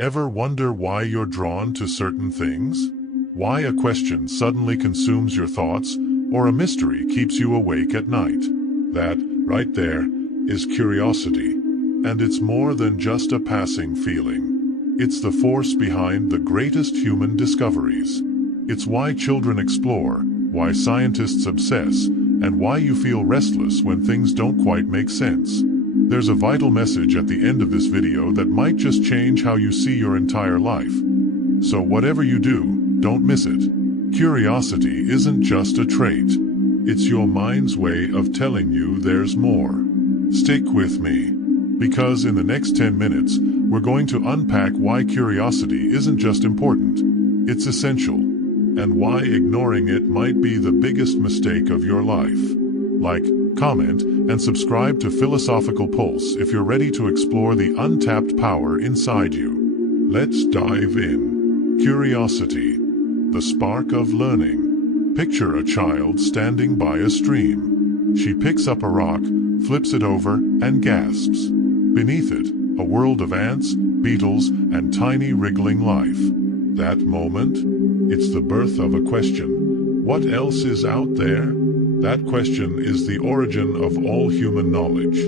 Ever wonder why you're drawn to certain things? Why a question suddenly consumes your thoughts, or a mystery keeps you awake at night? That, right there, is curiosity. And it's more than just a passing feeling. It's the force behind the greatest human discoveries. It's why children explore, why scientists obsess, and why you feel restless when things don't quite make sense. There's a vital message at the end of this video that might just change how you see your entire life. So whatever you do, don't miss it. Curiosity isn't just a trait. It's your mind's way of telling you there's more. Stick with me, because in the next 10 minutes, we're going to unpack why curiosity isn't just important, it's essential, and why ignoring it might be the biggest mistake of your life. Like, comment, and subscribe to Philosophical Pulse if you're ready to explore the untapped power inside you. Let's dive in. Curiosity, the spark of learning. Picture a child standing by a stream. She picks up a rock, flips it over, and gasps. Beneath it, a world of ants, beetles, and tiny wriggling life. That moment, it's the birth of a question. What else is out there? That question is the origin of all human knowledge.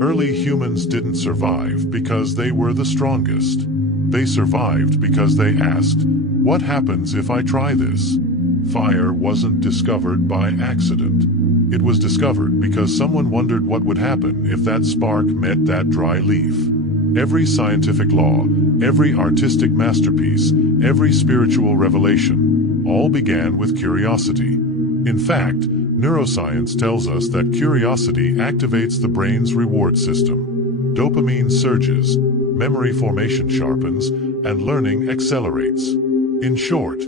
Early humans didn't survive because they were the strongest. They survived because they asked, what happens if I try this? Fire wasn't discovered by accident. It was discovered because someone wondered what would happen if that spark met that dry leaf. Every scientific law, every artistic masterpiece, every spiritual revelation, all began with curiosity. In fact, neuroscience tells us that curiosity activates the brain's reward system. Dopamine surges, memory formation sharpens, and learning accelerates. In short,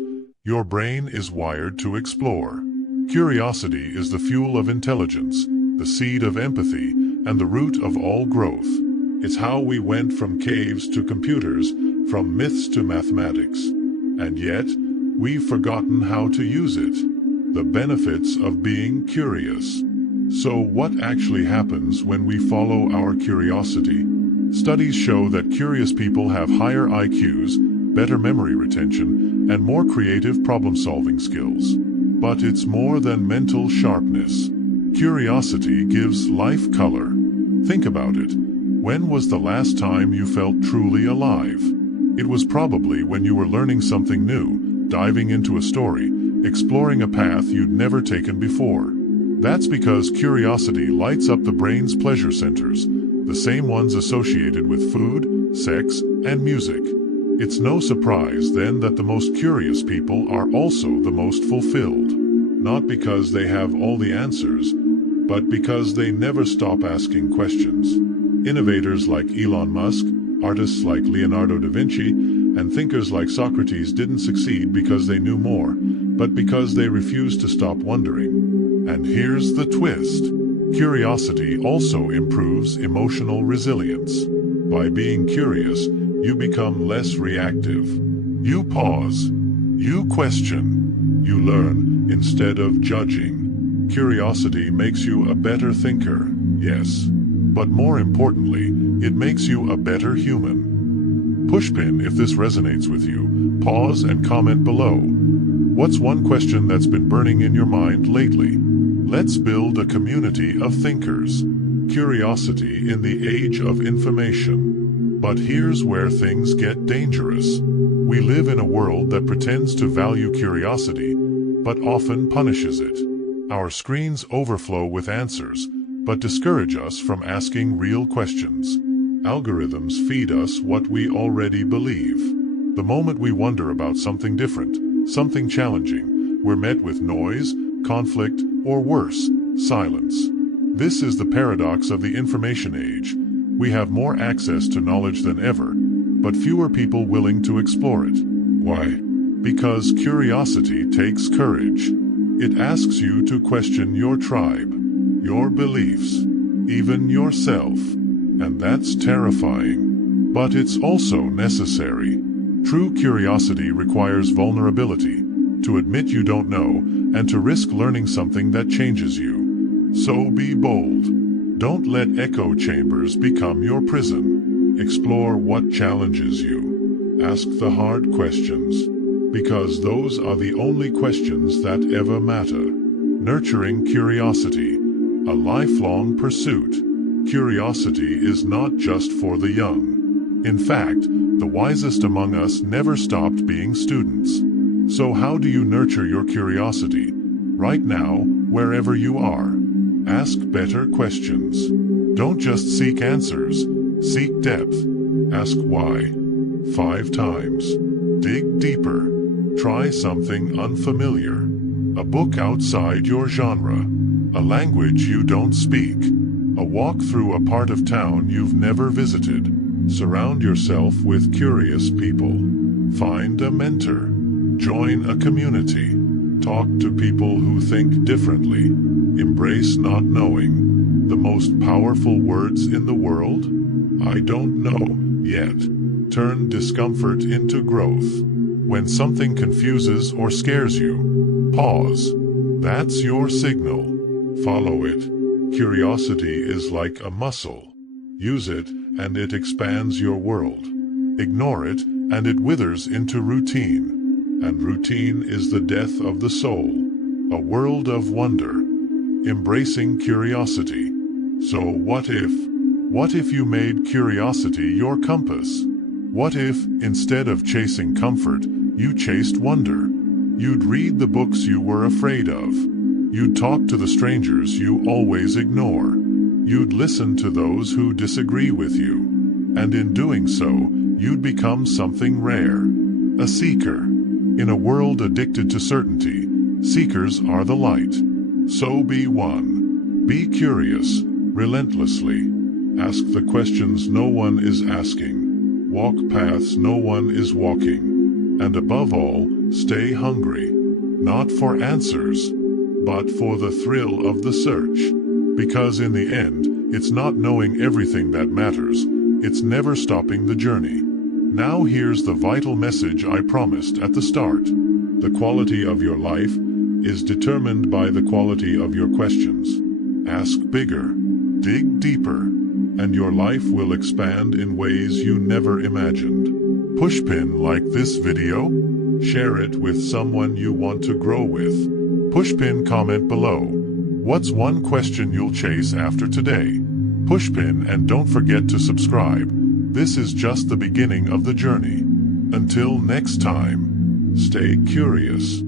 your brain is wired to explore. Curiosity is the fuel of intelligence, the seed of empathy, and the root of all growth. It's how we went from caves to computers, from myths to mathematics. And yet, we've forgotten how to use it. The benefits of being curious. So what actually happens when we follow our curiosity? Studies show that curious people have higher IQs, better memory retention, and more creative problem-solving skills. But it's more than mental sharpness. Curiosity gives life color. Think about it. When was the last time you felt truly alive? It was probably when you were learning something new, diving into a story, exploring a path you'd never taken before. That's because curiosity lights up the brain's pleasure centers, the same ones associated with food, sex, and music. It's no surprise then that the most curious people are also the most fulfilled. Not because they have all the answers, but because they never stop asking questions. Innovators like Elon Musk, artists like Leonardo da Vinci, and thinkers like Socrates didn't succeed because they knew more, but because they refused to stop wondering. And here's the twist. Curiosity also improves emotional resilience. By being curious, you become less reactive. You pause. You question. You learn instead of judging. Curiosity makes you a better thinker, yes. But more importantly, it makes you a better human. Pushpin if this resonates with you. Pause and comment below. What's one question that's been burning in your mind lately? Let's build a community of thinkers. Curiosity in the age of information. But here's where things get dangerous. We live in a world that pretends to value curiosity, but often punishes it. Our screens overflow with answers, but discourage us from asking real questions. Algorithms feed us what we already believe. The moment we wonder about something different, something challenging, we're met with noise, conflict, or worse, silence. This is the paradox of the information age. We have more access to knowledge than ever, but fewer people willing to explore it. Why? Because curiosity takes courage. It asks you to question your tribe, your beliefs, even yourself. And that's terrifying. But it's also necessary. True curiosity requires vulnerability, to admit you don't know, and to risk learning something that changes you. So be bold. Don't let echo chambers become your prison. Explore what challenges you. Ask the hard questions, because those are the only questions that ever matter. Nurturing curiosity, a lifelong pursuit. Curiosity is not just for the young. In fact, the wisest among us never stopped being students. So how do you nurture your curiosity? Right now, wherever you are. Ask better questions. Don't just seek answers, seek depth. Ask why 5 times. Dig deeper. Try something unfamiliar. A book outside your genre. A language you don't speak. A walk through a part of town you've never visited. Surround yourself with curious people. Find a mentor. Join a community. Talk to people who think differently. Embrace not knowing. The most powerful words in the world? I don't know yet. Turn discomfort into growth. When something confuses or scares you, pause. That's your signal. Follow it. Curiosity is like a muscle. Use it, and it expands your world. Ignore it, and it withers into routine. And routine is the death of the soul. A world of wonder. Embracing curiosity. So what if? What if you made curiosity your compass? What if, instead of chasing comfort, you chased wonder? You'd read the books you were afraid of. You'd talk to the strangers you always ignore. You'd listen to those who disagree with you. And in doing so, you'd become something rare. A seeker. In a world addicted to certainty, seekers are the light. So be one. Be curious, relentlessly. Ask the questions no one is asking. Walk paths no one is walking. And above all, stay hungry. Not for answers, but for the thrill of the search. Because in the end, it's not knowing everything that matters, it's never stopping the journey. Now here's the vital message I promised at the start. The quality of your life is determined by the quality of your questions. Ask bigger, dig deeper, and your life will expand in ways you never imagined. Pushpin like this video? Share it with someone you want to grow with. Pushpin comment below. What's one question you'll chase after today? Pushpin, and don't forget to subscribe. This is just the beginning of the journey. Until next time, stay curious.